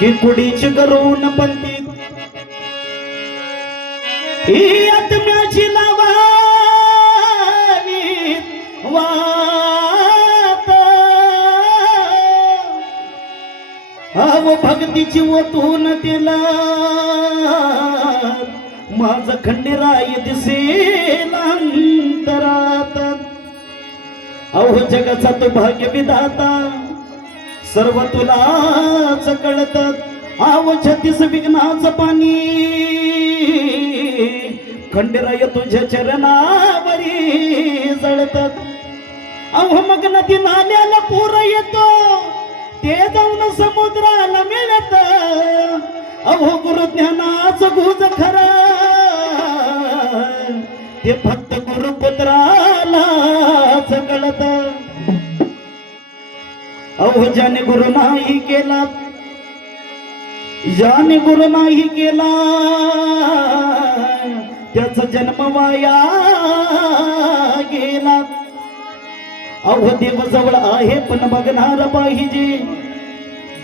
की कुडीच करून पंथी ही आत्म्याची लावावी वात. अव भक्तीची ओतून तिला माझ खंडेराय दिसे अहो जगाचा तो भाग्य विधाता सर्व तुलाच कळतात आव छत्तीस विघ्नाचं पाणी. खंडेराय तुझ्या चरणावरी जळतात अहो मग नदी नाल्याला पूर येतो. ते जाऊन समुद्राला मिळत. अहो गुरु ज्ञानाच गुज खर. ते फक्त अहो ज्याने गुरु नाही केला ज्याने गुरु नाही केला त्याचा जन्म वाया गेला. अहो देवजवळ आहे पण बघणार पाहिजे.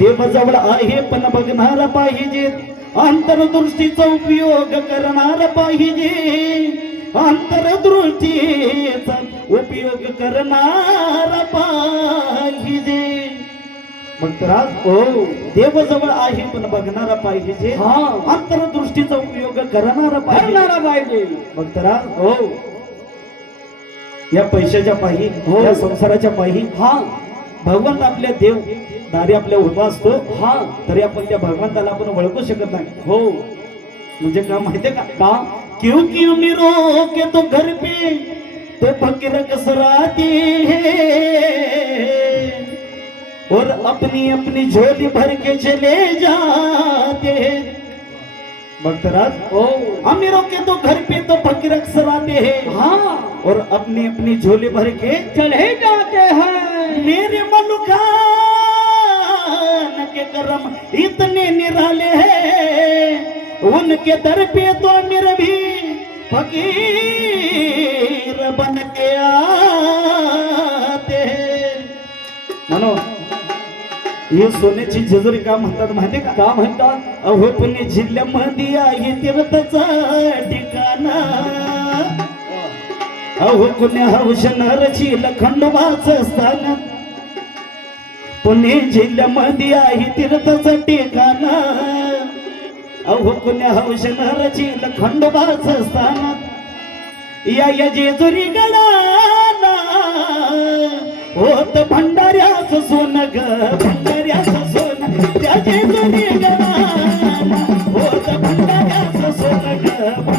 देवजवळ आहे पण बघणार पाहिजे. अंतरदृष्टीचा उपयोग करणार पाहिजे. अंतरदृष्टीचा उपयोग करणार पाहिजे. मग तर आज हो देवजवळ आहे पण बघणारा पाहिजे हा. अंतरदृष्टीचा उपयोग करणारा पाहिजे. मग तर आज हो या पैशाच्या पायी हो. या संसाराच्या पायी हा. भगवंत आपल्या देव दारी आपल्या उभा असतो हा. तरी आपण त्या भगवंताला आपण ओळखू शकत नाही. हो. म्हणजे का माहितीये का? का? क्यों क्यों मिरो के तो घर पे? तो फकीर कसराती अपनी अपनी झोली भर के चले जाते हैं। भक्तराज हो अमीरों के तो घर पे तो फकीर अक्सर आते हैं। हाँ। और अपनी अपनी झोली भर के चले जाते हैं। मेरे मलुकान के कर्म इतने निराले हैं। उनके दर पे तो अमीर भी फकीर बन के हे सोन्याची जेजुरी का म्हणतात माहिती का? म्हणतात? अहो पुणे जिल्ह्यामध्ये आहे तीर्थचा ठिकाणा. अहो कुण्या हौश नरची खंडोबाच स्थान. पुणे जिल्ह्यामध्ये आहे तीर्थचं ठिकाणा. अहो कुण्या हौश नरची खंडोबाच स्थान. या या जेजुरी गडाला होत भंडाऱ्याच सोन ग.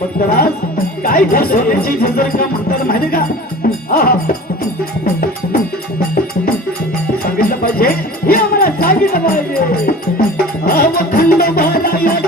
भक्तराज काय त्या सोन्याची झिजर का म्हणतात माहिती का? सांगितलं पाहिजे हे आम्हाला सांगितलं पाहिजे. अवखंड बालायाची